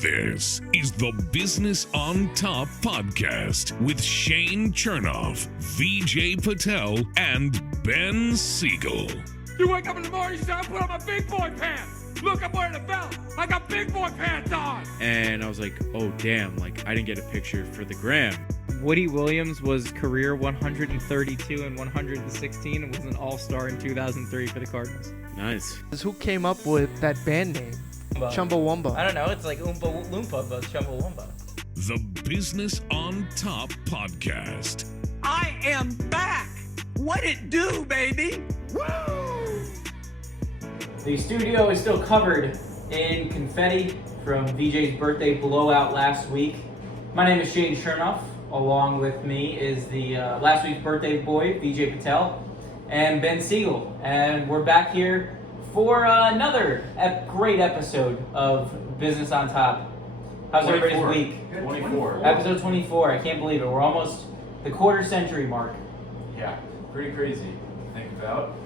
This is the Business on Top podcast with Shane Chernoff, VJ Patel, and Ben Siegel. You wake up in the morning, you say, I put on my big boy pants. Look, I'm wearing a belt. I got big boy pants on. And I was like, oh, damn, like, I didn't get a picture for the gram. Woody Williams was career 132 and 116 and was an all-star in 2003 for the Cardinals. Nice. Who came up with that band name? Chumbawamba. I don't know. It's like Oompa Loompa, but Chumbawamba. The Business on Top podcast. I am back. What it do, baby? Woo! The studio is still covered in confetti from VJ's birthday blowout last week. My name is Shane Chernoff. Along with me is the last week's birthday boy, VJ Patel, and Ben Siegel. And we're back here for another great episode of Business on Top. How's everybody's week? 24. Episode 24. I can't believe it. We're almost the quarter century mark. Yeah, pretty crazy to think about.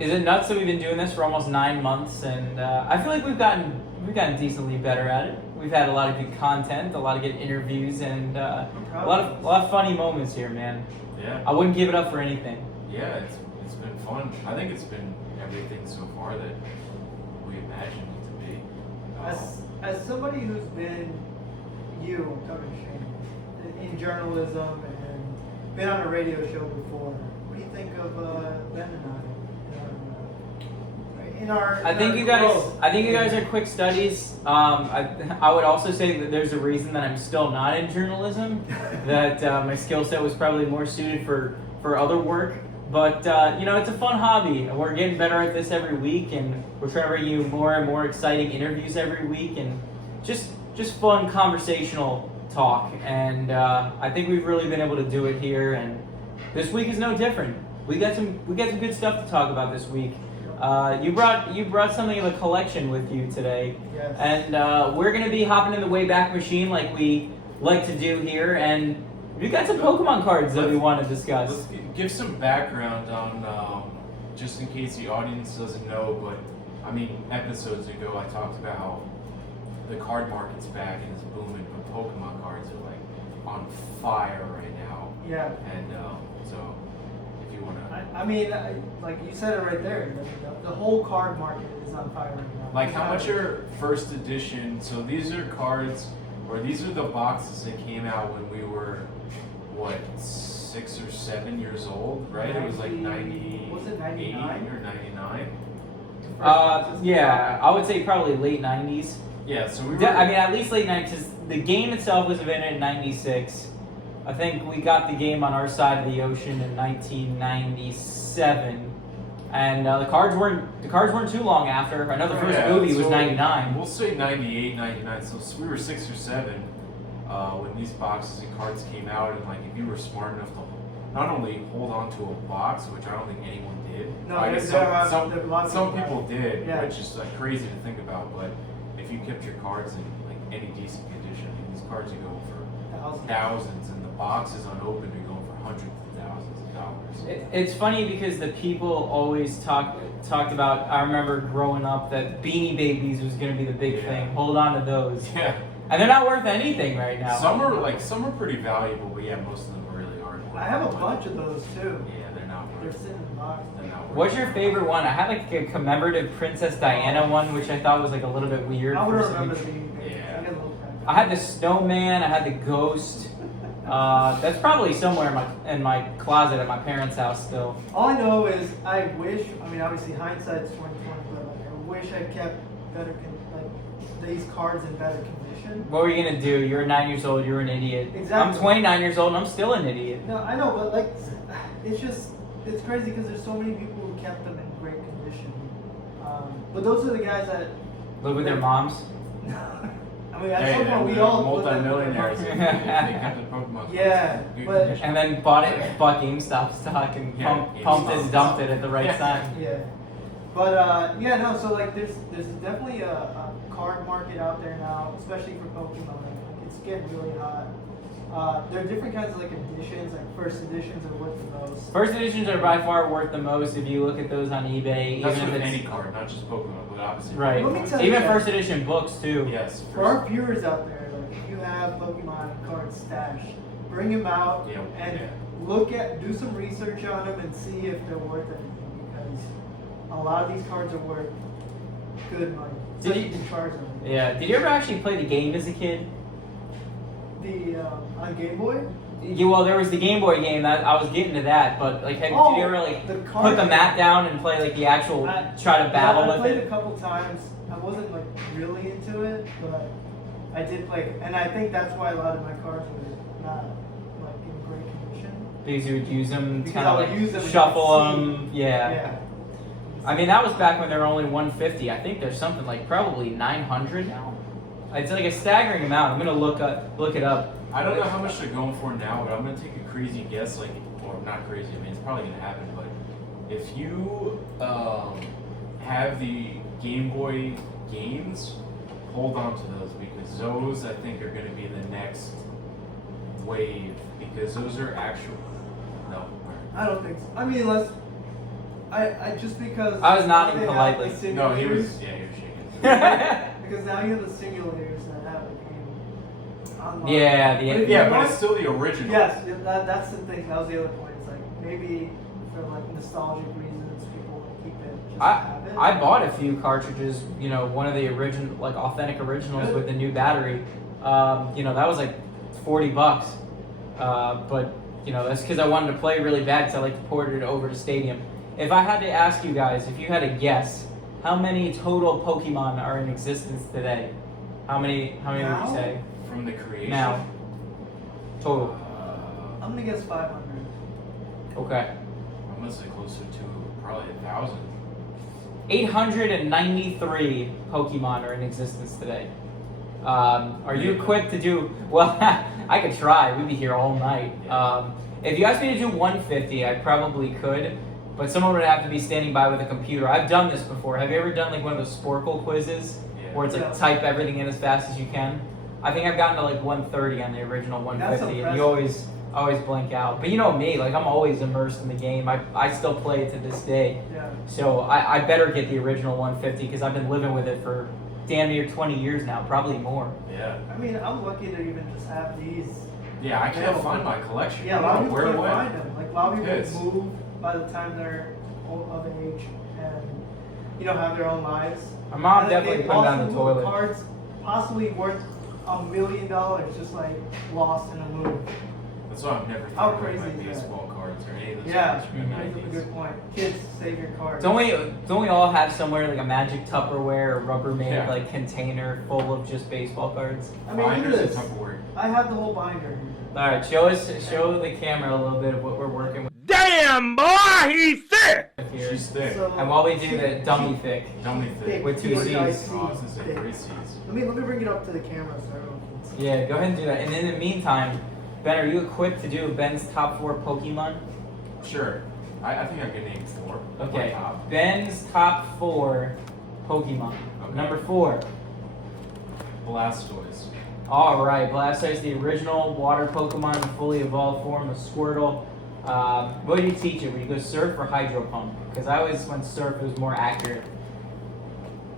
Is it nuts that we've been doing this for almost 9 months? And I feel like we've gotten decently better at it. We've had a lot of good content, a lot of good interviews, and a lot of funny moments here, man. Yeah. I wouldn't give it up for anything. Yeah, it's been fun. I think it's been everything so far that we imagined it to be. As somebody who's been I'm talking to Shane, in journalism and been on a radio show before, what do you think of Ben and I? I think you guys are quick studies. I would also say that there's a reason that I'm still not in journalism. That my skill set was probably more suited for other work. But it's a fun hobby. We're getting better at this every week, and we're trying to bring you more and more exciting interviews every week, and just fun conversational talk. And I think we've really been able to do it here. And this week is no different. We got some good stuff to talk about this week. You brought something of a collection with you today. Yes. And we're gonna be hopping in the Wayback Machine like we like to do here, and we got some Pokemon cards that we want to discuss. Let's give some background on, just in case the audience doesn't know, but I mean, episodes ago I talked about how the card market's back and it's booming, but Pokemon cards are like on fire right now. Yeah. And so if you want to... like you said it right there. The whole card market is on fire right now. Like, how much are first edition? So these are cards, or these are the boxes that came out when we were, 6 or 7 years old, right? It was like 90. Was it 99 or 99? Yeah, I would say probably late 90s. Yeah, so we were... at least late 90s, because the game itself was invented in 96. I think we got the game on our side of the ocean in 1997. And the cards weren't too long after. I know the first movie was 99. We'll say 98, 99. So we were 6 or 7 when these boxes and cards came out. And like, if you were smart enough to not only hold on to a box, which I don't think anyone did. No, I guess some people did, yeah. which is like crazy to think about. But if you kept your cards in like any decent condition, these cards are going for thousands, and the boxes unopened are going for hundreds of thousands of dollars. It's funny because the people always talked about, I remember growing up, that Beanie Babies was going to be the big thing. Hold on to those. Yeah. And they're not worth anything right now. Some are pretty valuable, but yeah, most of them really aren't. I have a bunch of those too. Yeah, they're not They're worth. sitting in the box. They're not worth. What's your favorite one? I had like a commemorative Princess Diana one, which I thought was like a little bit weird. I would for some remember reason. the Yeah. I had the snowman, I had the ghost. That's probably somewhere in my closet at my parents' house still. All I know is I wish. Obviously hindsight's 20/20, but like, I wish I kept these cards in better condition. What were you gonna do? You're 9 years old. You're an idiot. Exactly. I'm 29 years old, and I'm still an idiot. No, I know, but like, it's crazy because there's so many people who kept them in great condition. But those are the guys that Live with their moms. At some point we all multi-millionaires. They kept the Pokemon. Yeah, but And then bought GameStop stock and pumped and dumped it at the right time. yeah, but so like there's definitely a card market out there now, especially for Pokemon. Like, it's getting really hot. There are different kinds of like editions, like first editions are worth the most. First editions are by far worth the most if you look at those on eBay. That's even with if any it's card, not just Pokemon, but obviously. right. Let me tell you Even something. first edition books too. Yes. For our viewers out there, like if you have Pokemon cards stashed, bring them out Yeah, and yeah. do some research on them and see if they're worth anything, because a lot of these cards are worth good money. Did you- Especially the Charizard. Yeah. Did you ever actually play the game as a kid? The on Game Boy. Yeah, well, there was the Game Boy game that I was getting to that, but like, did you ever like the put card the map down and play like the actual try to battle I with played it? a couple times. I wasn't like really into it, but I did play, and I think that's why a lot of my cards were not like in great condition. Because you would use them, Because kind I of would like use them and shuffle see. them. Yeah. I mean, that was back when they were only 150. I think there's something like probably 900 now. It's like a staggering amount. I'm gonna look it up. I don't know how much they're going for now, but I'm gonna take a crazy guess, like, or not crazy. I mean, it's probably gonna happen, but if you have the Game Boy games, hold on to those, because those I think are gonna be the next wave, because those are actual. No. I don't think so. I mean, I just because I was nodding they have politely. the No, he simulators- was. Yeah, he was shaking. Because now you have the simulators that have the game online. Yeah, But if Yeah, you but want- it's still the original. Yes, yeah, that's the thing. That was the other point. It's like maybe for like nostalgic reasons, people will keep it just to have it. I bought a few cartridges. You know, one of the original, like authentic originals with the new battery. You know, that was like $40. But you know, that's because I wanted to play really bad because I like to port it over to Stadium. If I had to ask you guys, if you had to guess, how many total Pokemon are in existence today? How many would Now? you say? From the creation. Now. Total. I'm gonna guess 500. Okay. I'm gonna say closer to probably 1,000. 893 Pokemon are in existence today. Are you equipped to do, well, I could try, we'd be here all night. If you asked me to do 150, I probably could, but someone would have to be standing by with a computer. I've done this before. Have you ever done like one of those Sporkle quizzes? Yeah. Where it's like Yeah. type everything in as fast as you can? I think I've gotten to like 130 on the original 150, and you always blank out. But you know me, like I'm always immersed in the game. I still play it to this day. Yeah. So I better get the original 150 because I've been living with it for damn near 20 years now, probably more. Yeah. I mean, I'm lucky to even just have these. Yeah, I can't Yeah. find my collection. Yeah, a I lot don't of know people where it can't went. find them. Like a lot of Kids. people move by the time they're of age and have their own lives. My mom And then definitely they put them down the lost little toilet. Cards possibly worth $1 million, just like lost in a move. That's why I've never How thrown away my crazy is that? baseball cards or any of those Yeah, cards from the that's a 90s. good point. Kids, save your cards. Don't we all have somewhere like a magic Tupperware or Rubbermaid Yeah. like container full of just baseball cards? I mean, look at Binders and this. Tupperware. I have the whole binder here. All right, show the camera a little bit of what we're working with Damn, boy, he's thick! here. She's thick. So- And while we do the dummy thick, Dummy thick. With two Thick, C's. Oh, I was gonna say thick. 3 C's. Let me bring it up to the camera so everyone can see. yeah, go ahead and do that. And in the meantime, Ben, are you equipped to do Ben's top 4 Pokemon? Sure. I think I can name 4. Okay, My top. Ben's top 4 Pokemon. Okay. Number 4. Blastoise. All right, Blastoise, the original water Pokemon in fully evolved form of Squirtle. What do you teach it? Would you go Surf or Hydro Pump? Because I always went Surf; it was more accurate.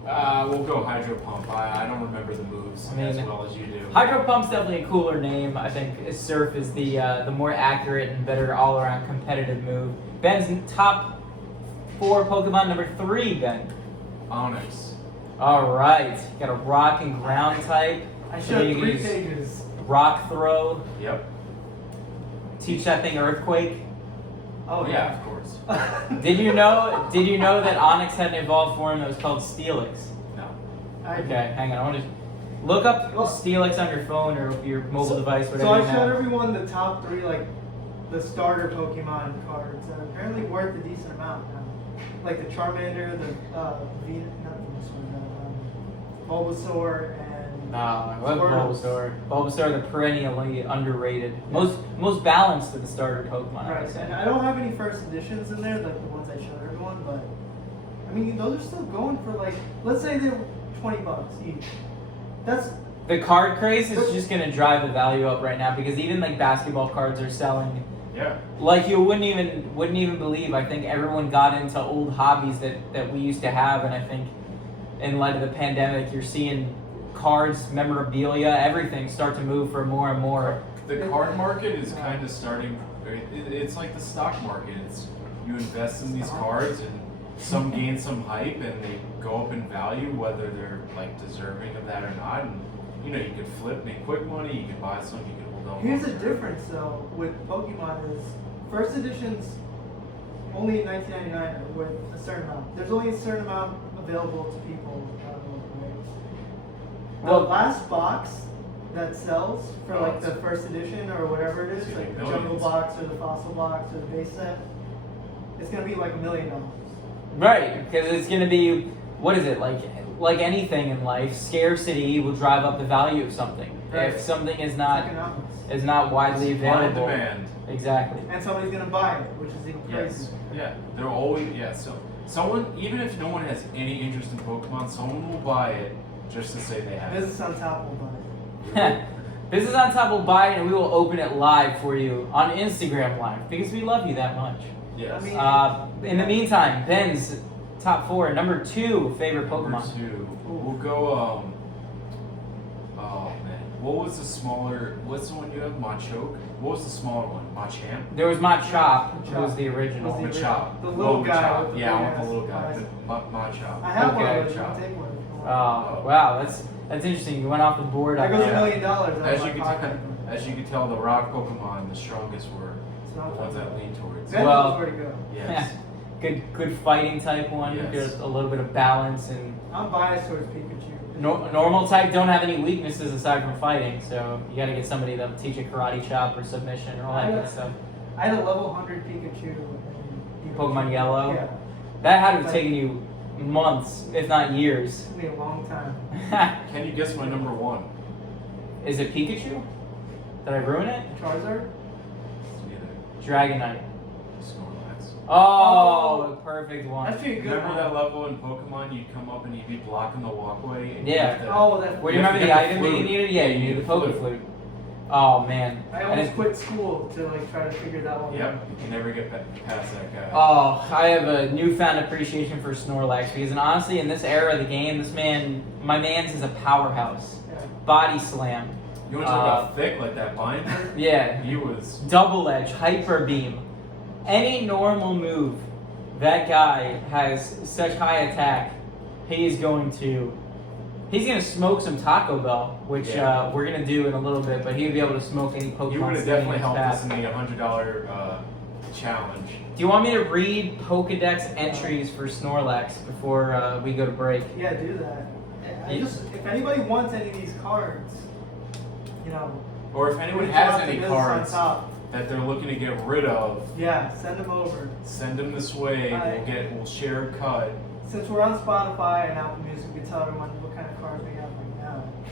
We'll go Hydro Pump. I don't remember the moves I mean, as well as you do. Hydro Pump's definitely a cooler name. I think Surf is the more accurate and better all-around competitive move. Ben's top 4 Pokemon, number 3, Ben. Onyx. All right, got a Rock and Ground type. I So showed you 3 use pages. Rock Throw. Yep. Teach that thing Earthquake. Oh Yeah, of course. Did you know that Onyx had an evolved form that was called Steelix? No. Okay, hang on. I want to look up Steelix on your phone or your mobile device, whatever So I you showed have. everyone the top 3, like the starter Pokemon cards that are apparently worth a decent amount now. Like the Charmander, the Bulbasaur, and I love Squirtle. Bulbasaur. Bulbasaur, the perennially underrated, most balanced of the starter Pokemon. I would right. say. And I don't have any first editions in there, like the ones I showed everyone, but I mean those are still going for like, let's say they're $20 each. That's The card craze is just gonna drive the value up right now because even like basketball cards are selling Yeah. like you wouldn't even believe. I think everyone got into old hobbies that we used to have, and I think in light of the pandemic, you're seeing cards, memorabilia, everything start to move for more and more. The card market is kind of starting. It's like the stock market. You invest in these cards, and some gain some hype, and they go up in value, whether they're like deserving of that or not. And you know, you could flip, make quick money. You could buy some. You could hold on. Here's the difference though with Pokemon is first editions only $19.99 or with a certain amount. There's only a certain amount available to people. The Well- last box that sells for Oh, like the first edition or whatever it is, it's like the millions. Jungle Box or the Fossil Box or the base set, it's gonna be like $1 million. Right, because it's gonna be what is it like anything in life? Scarcity will drive up the value of something. Right. If something is Economics. not widely Supply and available, demand. exactly. And somebody's gonna buy it, which is even Yes. crazier. Yeah. They're always So someone, even if no one has any interest in Pokemon, someone will buy it just to say they have it. Business on top will buy it. Business on Top will buy it, and we will open it live for you on Instagram Live because we love you that much. Yes. I mean- In the meantime, Ben's top 4, number 2 favorite Pokemon. Number 2. We'll go. Oh man, what was the smaller? What's the one you have? Machoke. What was the smaller one? Machamp. There was Machop, who was the original. Was the Machop. The little guy Machop. with the Yeah, I big want the ass little guy. eyes. Machop. I have Okay. one, but you Chop. can take one. Oh, wow, that's interesting. You went off the board. That on goes that. $1 million. out of As my you can pocket. tell, the rock Pokemon, the strongest were It's the not ones that lean towards. Ben Well- knows where to go. Yes. Good fighting type one. Yes. There's a little bit of balance and I'm biased towards Pikachu. normal type don't have any weaknesses aside from fighting. So you got to get somebody that'll teach a karate chop or submission or all that good stuff. I had a level 100 Pikachu. in Pokemon Yellow? Yeah. That had to have taken you months, if not years. Took me a long time. Can you guess my number 1? Is it Pikachu? Did I ruin it? Charizard? It's either Dragonite. Snorlax. Oh, the perfect one. That's pretty good. Remember one. that level in Pokemon? You'd come up and you'd be blocking the walkway. And Yeah. You have to, Oh, that. Well, you You have remember to the get the item that you flute. needed? Yeah, you needed the Poke Flute. Oh man. I And almost it's- quit school to like try to figure that one Yep. out. You can never get past that guy. Oh, I have a newfound appreciation for Snorlax because honestly, in this era of the game, my man's is a powerhouse. Yeah. Body slam. You want to talk about thick like that binder? Yeah. He was. Double edge, hyper beam. Any normal move, that guy has such high attack. He's gonna smoke some Taco Bell, which Yeah. we're gonna do in a little bit. But he'd be able to smoke any Pokemon. You would have standing definitely in his helped path. us in the $100 challenge. Do you want me to read Pokedex entries for Snorlax before we go to break? Yeah, do that. I You- just, if anybody wants any of these cards, you know, Or if anyone reach has out to any Business on cards Top. that they're looking to get rid of, Yeah, send them over. send them this way. We'll share a cut. Since we're on Spotify and Apple Music, we can tell everyone what kind of cards we have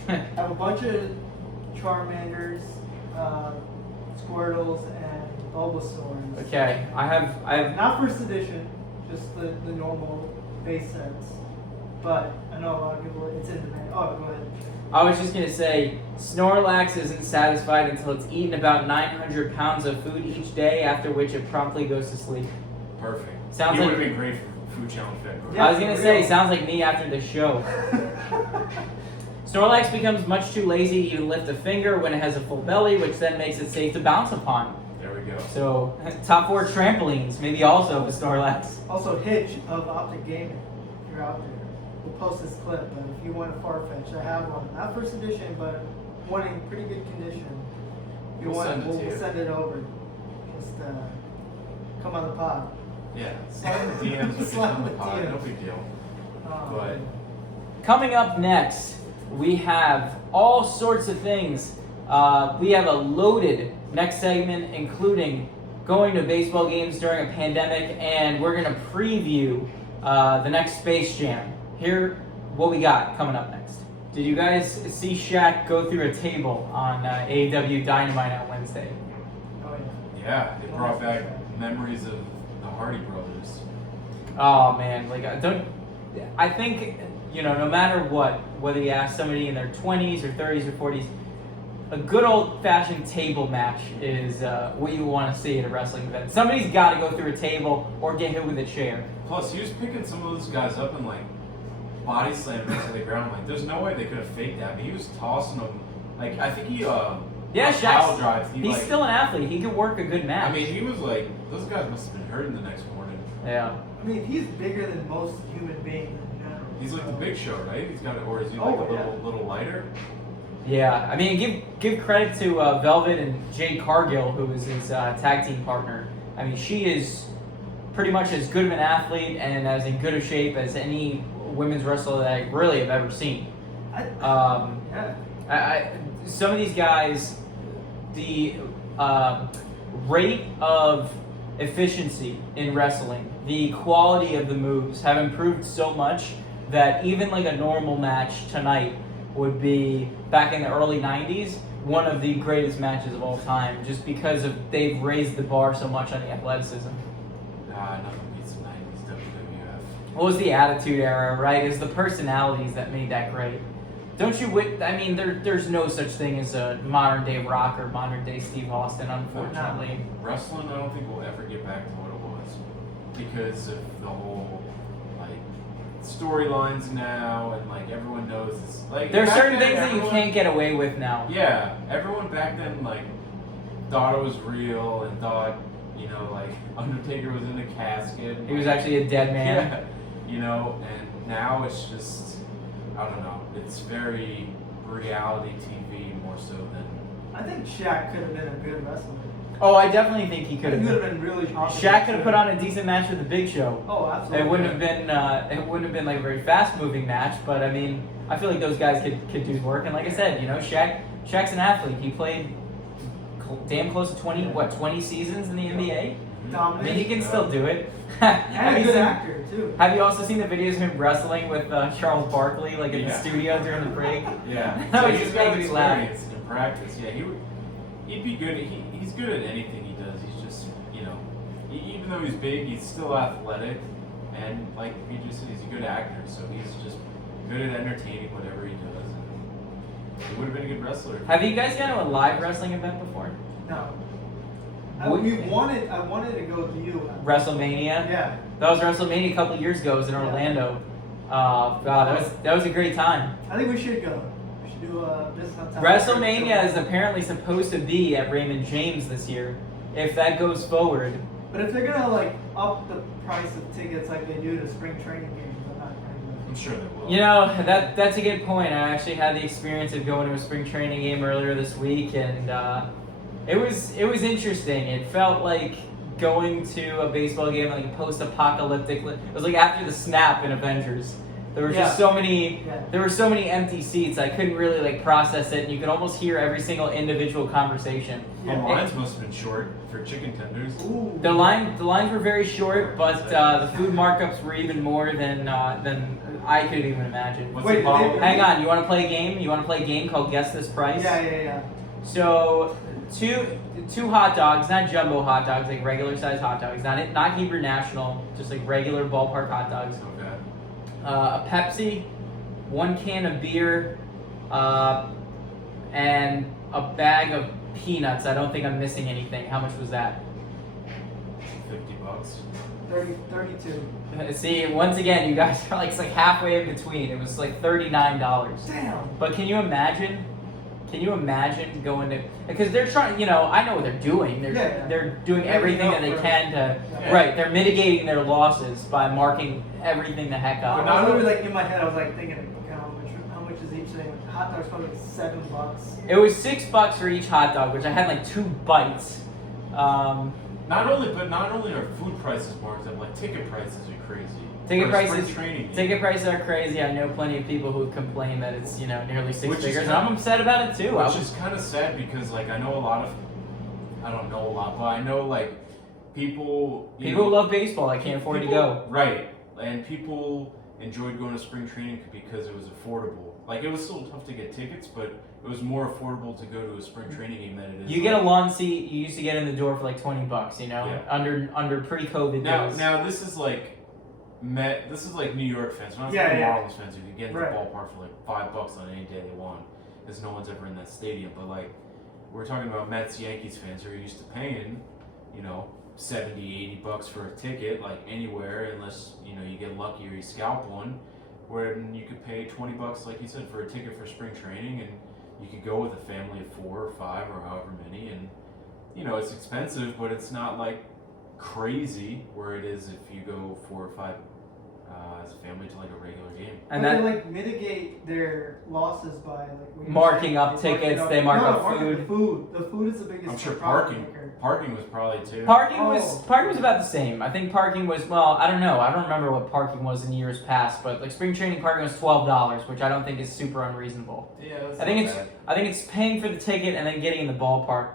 right now. I have a bunch of Charmanders, Squirtles, and Bulbasaurs. Okay, I have. Not first edition, just the normal base sets. But I know a lot of people, it's in demand. Oh, go ahead. I was just gonna say, Snorlax isn't satisfied until it's eaten about 900 pounds of food each day, after which it promptly goes to sleep. Perfect. Sounds he like- would have been great for Food Challenge February. Yeah, I was gonna for say, real. sounds like me after the show. Snorlax becomes much too lazy to even lift a finger when it has a full belly, which then makes it safe to bounce upon. There we go. So, top 4 trampolines, maybe also for Snorlax. Also, Hitch of Optic Gaming, if you're out there. We'll post this clip, but if you want a Farfetch, I have one. Not first edition, but one in pretty good condition. If you We'll want send it, it to we'll you. send it over. Just come on the pod. Yeah. Slide in the DMs if Slide you're on the with pod. DMs. No big deal. Oh, But- man. Coming up next, we have all sorts of things. We have a loaded next segment, including going to baseball games during a pandemic, and we're going to preview the next Space Jam. Here, what we got coming up next. Did you guys see Shaq go through a table on AEW Dynamite on Wednesday? Oh, yeah. Yeah, it brought back memories of the Hardy Brothers. Oh man, I think you know, no matter what, whether you ask somebody in their 20s or 30s or 40s, a good old-fashioned table match is what you want to see at a wrestling event. Somebody's got to go through a table or get hit with a chair. Plus, he was picking some of those guys up and like body slamming them to the ground. Like, there's no way they could have faked that. I mean, he was tossing them. Like, I think he Yeah, pile Shaq's, drives. he's like, still an athlete. He could work a good match. I mean, he was like, those guys must have been hurting the next morning. yeah. I mean, he's bigger than most human beings in general. He's like the so- Big Show, right? He's got, or is he Oh, like a yeah. little lighter? Yeah, I mean, give credit to Velvet and Jade Cargill, who is his tag team partner. I mean, she is pretty much as good of an athlete and as in good of shape as any women's wrestler that I really have ever seen. Yeah. Some of these guys, the rate of efficiency in wrestling, the quality of the moves have improved so much that even like a normal match tonight would be, back in the early 90s, one of the greatest matches of all time, just because of they've raised the bar so much on the athleticism. Nothing beats the 90s WWF. What was the Attitude Era, right? It's the personalities that made that great. Don't you I mean, there's no such thing as a modern-day Rock or modern-day Steve Austin, unfortunately. Wrestling, I don't think we'll ever get back to what it was because of the whole like storylines now, and like everyone knows it's like There's back certain then, things that you everyone- can't get away with now. Yeah, everyone back then like thought it was real and thought, you know, like Undertaker was in a casket. He was actually a dead man. Yeah, you know, and now it's just, I don't know, it's very reality TV more so than. I think Shaq could have been a good wrestler. Oh, I definitely think he could He have. would have been really awesome. Shaq could have put on a decent match with the Big Show. Oh, absolutely. It wouldn't have been. It wouldn't have been like a very fast-moving match, but I mean, I feel like those guys could do work. And like I said, you know, Shaq's an athlete. He played damn close to 20 seasons in the NBA. I Dominant. mean, he can still do it. And a good actor, too. Have you also seen the videos of him wrestling with Charles Barkley, like in the Yeah. studio during the break? Yeah, That so was he's just got making me laugh. experience in practice. Yeah, he'd be good. He's good at anything he does. He's just, you know, even though he's big, he's still athletic, and like he just said, he's a good actor. So he's just good at entertaining whatever he does. And he would have been a good wrestler. Have you guys gone to a live wrestling event before? No. I What- wanted to go to you. WrestleMania? Yeah. That was WrestleMania a couple of years ago. It was in Orlando. God, that was a great time. I think we should go. We should do this on time. WrestleMania is apparently supposed to be at Raymond James this year. If that goes forward, But if they're gonna like up the price of tickets like they do to spring training games, I'm not going I'm sure they will. you know, that's a good point. I actually had the experience of going to a spring training game earlier this week, and it was interesting. It felt like going to a baseball game, like a post-apocalyptic. It was like after the snap in Avengers. There were just so many. Yeah. There were so many empty seats. I couldn't really like process it, and you could almost hear every single individual conversation. The lines must have been short for chicken tenders. Ooh. The lines were very short, but the food markups were even more than I could even imagine. What's Wait, the bottle? did Hang on, you want to play a game? You want to play a game called Guess This Price? Yeah. So two hot dogs, not jumbo hot dogs, like regular size hot dogs, not Hebrew National, just like regular ballpark hot dogs. Okay. A Pepsi, one can of beer, and a bag of peanuts. I don't think I'm missing anything. How much was that? $50. 32. See, once again, you guys are like, it's like halfway in between. It was like $39. Damn. But can you imagine? Can you imagine going to? Because they're trying. You know, I know what they're doing. They're doing everything that they can to. Yeah. Right. They're mitigating their losses by marking everything the heck up. I was literally like in my head, I was like thinking, okay, how much is each thing? Hot dog's probably like $7. It was $6 for each hot dog, which I had like 2 bites. Not only are food prices marked up, like ticket prices are crazy. Ticket For a prices. spring training game. Ticket prices are crazy. I know plenty of people who complain that it's nearly six Which is figures, and kind- I'm upset about it too. Which is kind of sad because like I know a lot of, I don't know a lot, but I know like people. People who love baseball, I can't afford to go. Right, and people enjoyed going to spring training because it was affordable. Like it was still tough to get tickets, but it was more affordable to go to a spring training game than it is. You get a lawn seat. You used to get in the door for like $20. Yeah. Under pre-COVID days. Now this is like This is like New York fans. We're not Yeah, talking yeah. Marlins fans who can get in Right. the ballpark for like $5 on any day they want, because no one's ever in that stadium. But like, we're talking about Mets, Yankees fans who are used to paying, you know, $70, $80 for a ticket, like anywhere, unless you know you get lucky or you scalp one. Where you could pay $20, like you said, for a ticket for spring training, and you could go with a family of 4 or 5 or however many, and you know it's expensive, but it's not like crazy where it is if you go 4 or 5 as a family to like a regular game. And but that they like mitigate their losses by like what you marking said, up tickets, they mark up marking food. the food. The food is the biggest. I'm sure profit parking maker. was probably too. Parking Oh. was about the same. I think parking was, well, I don't know. I don't remember what parking was in years past, but like spring training parking was $12, which I don't think is super unreasonable. Yeah, that's I think not it's bad. I think it's paying for the ticket and then getting in the ballpark.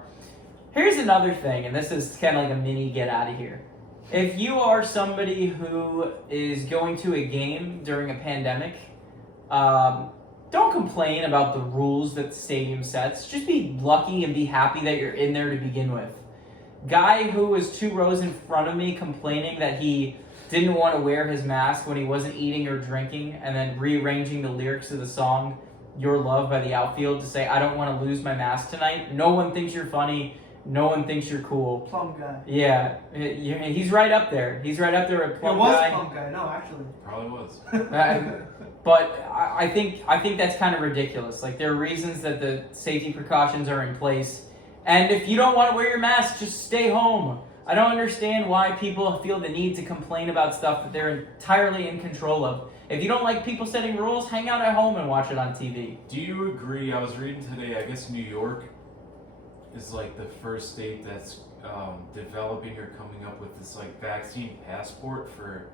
Here's another thing, and this is kind of like a mini get out of here. If you are somebody who is going to a game during a pandemic, don't complain about the rules that the stadium sets. Just be lucky and be happy that you're in there to begin with. Guy who was 2 rows in front of me complaining that he didn't want to wear his mask when he wasn't eating or drinking, and then rearranging the lyrics of the song Your Love by the Outfield to say, I don't want to lose my mask tonight. No one thinks you're funny. No one thinks you're cool. Plum guy. Yeah, he's right up there. He's right up there with It Plum was Guy. plum guy. No, actually. Probably was. But I think that's kind of ridiculous. Like, there are reasons that the safety precautions are in place. And if you don't want to wear your mask, just stay home. I don't understand why people feel the need to complain about stuff that they're entirely in control of. If you don't like people setting rules, hang out at home and watch it on TV. Do you agree? I was reading today, I guess New York is like the first state that's developing or coming up with this like vaccine passport for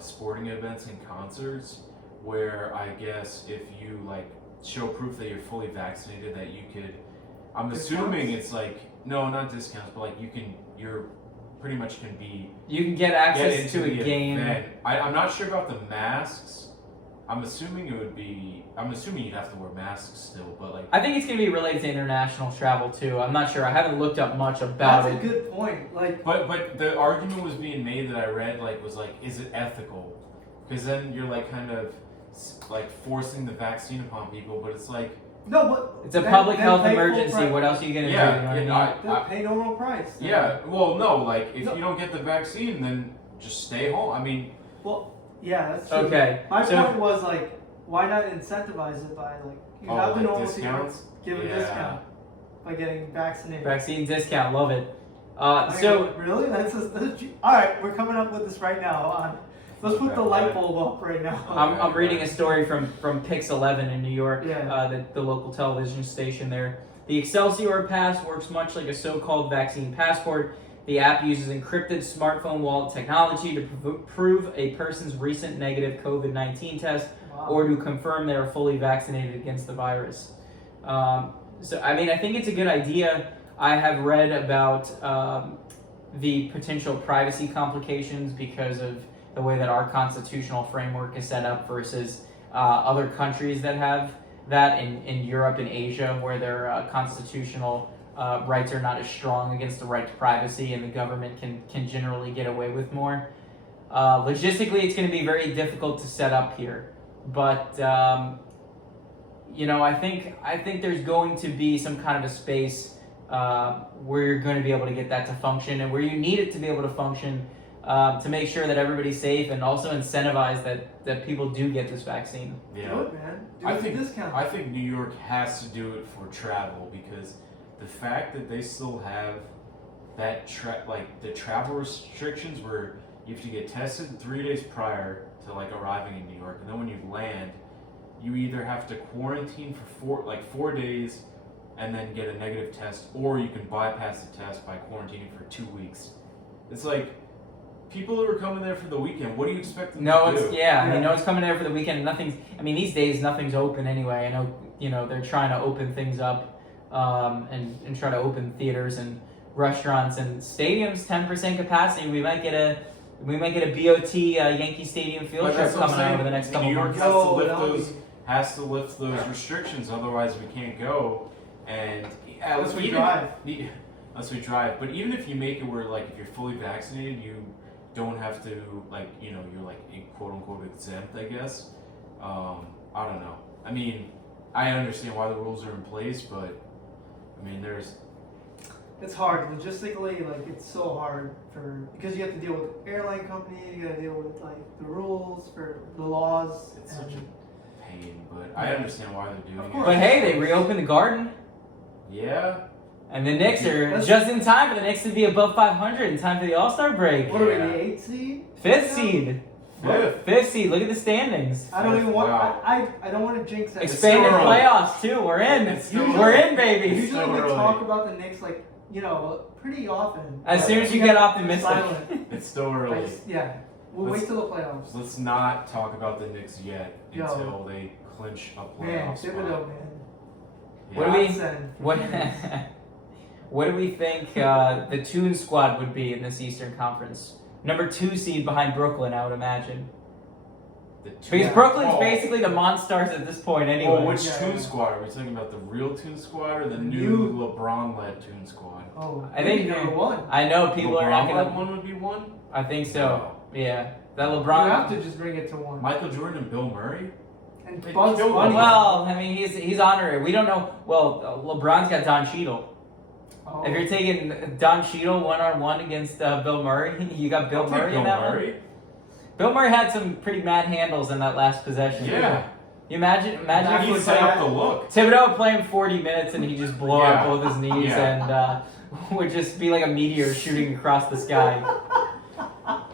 sporting events and concerts, where I guess if you like show proof that you're fully vaccinated, that you could, I'm assuming it's like, no, not discounts, but like you're pretty much can be You can get access into to a the game. event. I'm not sure about the masks. I'm assuming you'd have to wear masks still, but like I think it's going to be related to international travel too. I'm not sure. I haven't looked up much about That's it. a good point. Like, But the argument was being made that I read was like, is it ethical? Because then you're like kind of like forcing the vaccine upon people, but it's like no, but It's a then- public then health pay full emergency. price. What else are you going to do? yeah, You know what I and mean? Then pay normal price. yeah. Well, no, like if No. you don't get the vaccine, then just stay home. I mean, Well, yeah, that's true. Okay, My so- point was like, why not incentivize it by like you have the like normal discounts? secrets, give a Yeah. discount by getting vaccinated. Vaccine discount. Love it. I So mean, really, that's all right. We're coming up with this right now. Let's put the light bulb up right now. I'm reading a story from Pix 11 in New York, Yeah. the local television station there. The Excelsior Pass works much like a so-called vaccine passport. The app uses encrypted smartphone wallet technology to prove a person's recent negative COVID-19 test Wow. or to confirm they are fully vaccinated against the virus. So, I mean, I think it's a good idea. I have read about the potential privacy complications because of the way that our constitutional framework is set up versus other countries that have that in Europe and Asia, where their constitutional rights are not as strong against the right to privacy, and the government can generally get away with more. Logistically, it's going to be very difficult to set up here, but I think there's going to be some kind of a space where you're going to be able to get that to function, and where you need it to be able to function to make sure that everybody's safe, and also incentivize that people do get this vaccine. yeah. Do it, man. Do I it think with discount. I think New York has to do it for travel, because the fact that they still have that the travel restrictions where you have to get tested 3 days prior to like arriving in New York, and then when you land, you either have to quarantine for 4 days and then get a negative test, or you can bypass the test by quarantining for 2 weeks. It's like people who are coming there for the weekend. What do you expect them to do? I know it's coming there for the weekend. These days nothing's open anyway. I know they're trying to open things up and try to open theaters and restaurants and stadiums 10% capacity. We might get a BOT Yankee Stadium field But trip that's what I'm coming out saying. over the next couple New York months. has to lift those restrictions, otherwise we can't go. And Unless we drive. Unless we drive. But even if you make it where, like, if you're fully vaccinated, you don't have to you're like quote unquote exempt, I guess. I don't know. I mean, I understand why the rules are in place, but I mean, It's hard logistically. Like it's so hard because you have to deal with the airline company. You got to deal with like the rules for the laws. it's such a pain. But I understand why they're doing it. But hey, they reopened the Garden. Yeah. And the Knicks are just in time for the Knicks to be above 500 in time for the All-Star break. What are we, the 8th seed? 5th seed. Fifth. 5th seed. Look at the standings. I don't even want. Wow. I don't want to jinx that. Expanded still early. playoffs too. We're in. It's still We're early. in, baby. Usually so we early. talk about the Knicks pretty often. As soon as you get optimistic. Silent. It's still early. We'll wait till the playoffs. Let's not talk about the Knicks yet Yo. until they clinch a Man, playoff Thibodeau, spot. man. What do we? Godsend. What do we think the Toon Squad would be in this Eastern Conference? Number 2 seed behind Brooklyn, I would imagine. Because Brooklyn's basically the Monstars at this point, anyway. Well, which Yeah, Toon yeah. Squad? Are we talking about the real Toon Squad or the New- new LeBron-led Toon Squad? Oh, I think number one. I know people are not LeBron-led gonna. one would be one. I think so. Yeah, that You LeBron. have to just bring it to one. Michael Jordan and Bill Murray. And They Bugs killed Bunny. Well, I mean, he's honorary. We don't know. Well, LeBron's got Don Cheadle. Oh. If you're taking Don Cheadle 1-on-1 against Bill Murray, you got Bill I'll take Murray Bill in that Murray. one. Bill Murray had some pretty mad handles in that last possession. Yeah. You imagine if He he set would up the look. Thibodeau would play him 40 minutes and he just blow Yeah. out both his knees Yeah. and would just be like a meteor shooting across the sky.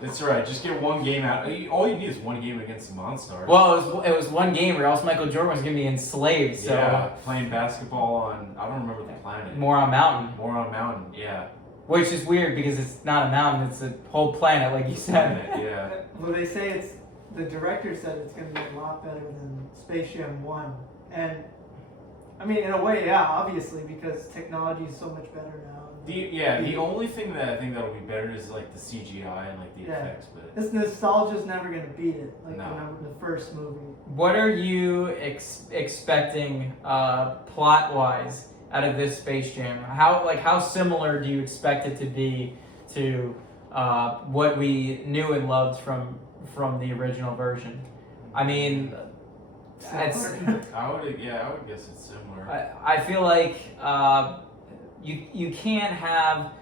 That's right. Just get one game out. All you need is one game against the Monstars. Well, it was one game or else Michael Jordan was going to be enslaved. So yeah, playing basketball on, I don't remember the planet. Moron Mountain, Moron Mountain, yeah. which is weird because it's not a mountain, it's a whole planet like you said. Planet, yeah. Well, they say the director said it's going to be a lot better than Space Jam 1. And, I mean, in a way, yeah, obviously, because technology is so much better now. The only thing that I think that'll be better is like the CGI and like the Yeah. effects, but This nostalgia's never going to beat it, like No. the first movie. What are you expecting plot-wise out of this Space Jam? How similar do you expect it to be to what we knew and loved from the original version? I mean, it's, I would guess it's similar. I feel like you can't have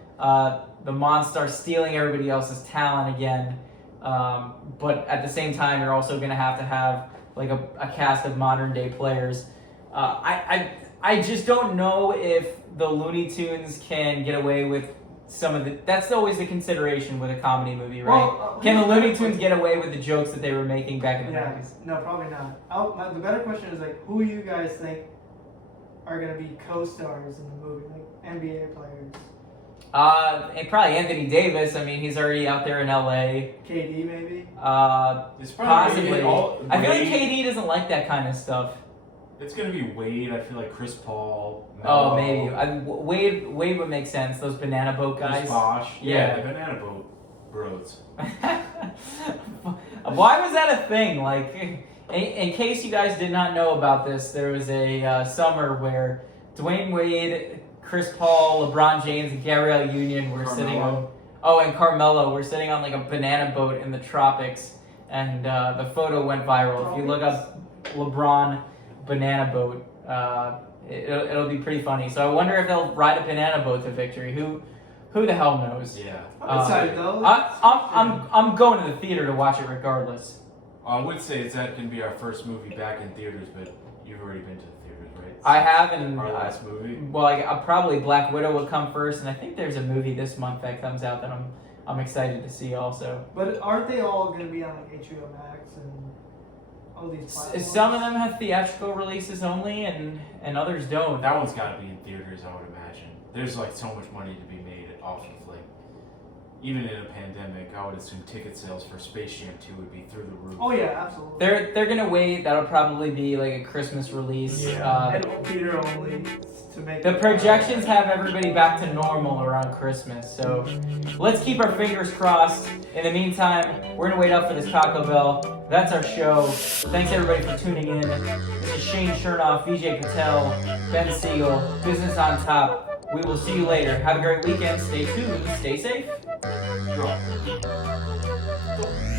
the Monster stealing everybody else's talent again, but at the same time you're also going to have like a cast of modern day players. I just don't know if the Looney Tunes can get away with some of the. That's always the consideration with a comedy movie, right? Well, Can the Looney Tunes get away with the jokes that they were making back in the Yeah, 90s? no, probably not. The better question is like, who you guys think are going to be co-stars in the movie, like NBA players? And probably Anthony Davis. I mean, he's already out there in LA. KD maybe. It's probably Possibly. all, I feel like Wade- KD doesn't like that kind of stuff. It's gonna be Wade. I feel like Chris Paul. Oh, Melo, maybe. Wade would make sense. Those banana boat Chris guys. Bosh. Yeah. The banana boat bros. Why was that a thing? Like, in case you guys did not know about this, there was a summer where Dwayne Wade, Chris Paul, LeBron James, and Gabrielle Union were sitting on. Oh, and Carmelo were sitting on like a banana boat in the tropics, and the photo went viral. If you look up LeBron banana boat, it'll be pretty funny. So I wonder if they'll ride a banana boat to victory. Who the hell knows? Yeah. I'm excited though. I'm going to the theater to watch it regardless. I would say that can be our first movie back in theaters, but you've already been to the theaters, right? I have, and Our last movie. well, probably Black Widow would come first, and I think there's a movie this month that comes out that I'm excited to see also. But aren't they all going to be on like HBO Max and all these platforms? Some of them have theatrical releases only, and others don't. That one's got to be in theaters, I would imagine. There's like so much money to be made off of like, even in a pandemic, I would assume ticket sales for Space Jam 2 would be through the roof. Oh yeah, absolutely. They're gonna wait. That'll probably be like a Christmas release. Yeah. And theater only to make The projections have everybody back to normal around Christmas, so let's keep our fingers crossed. In the meantime, we're gonna wait up for this Taco Bell. That's our show. Thanks everybody for tuning in. This is Shane Chernoff, VJ Patel, Ben Siegel, Business on Top. We will see you later. Have a great weekend. Stay tuned. Stay safe. Draw. The